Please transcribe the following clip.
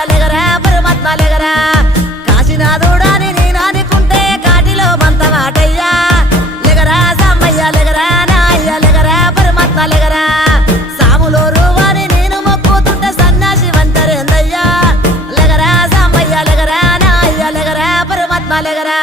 అయ్య లెగరా పరమాత్మ లెగరా కాశీనాథుడాని నేనానుకుంటే కాటిలో బంత మాటయ్యా లెగరా సాంబయ్య లెగరా నా అయ్య లెగరా పరమాత్మ లెగరా సాములో రూవాని నేను మొక్కుతుంటే సన్నాసి వంటరేందయ్యా లెగరా సాంబయ్య లెగరా నా అయ్య లెగరా పరమాత్మ లెగరా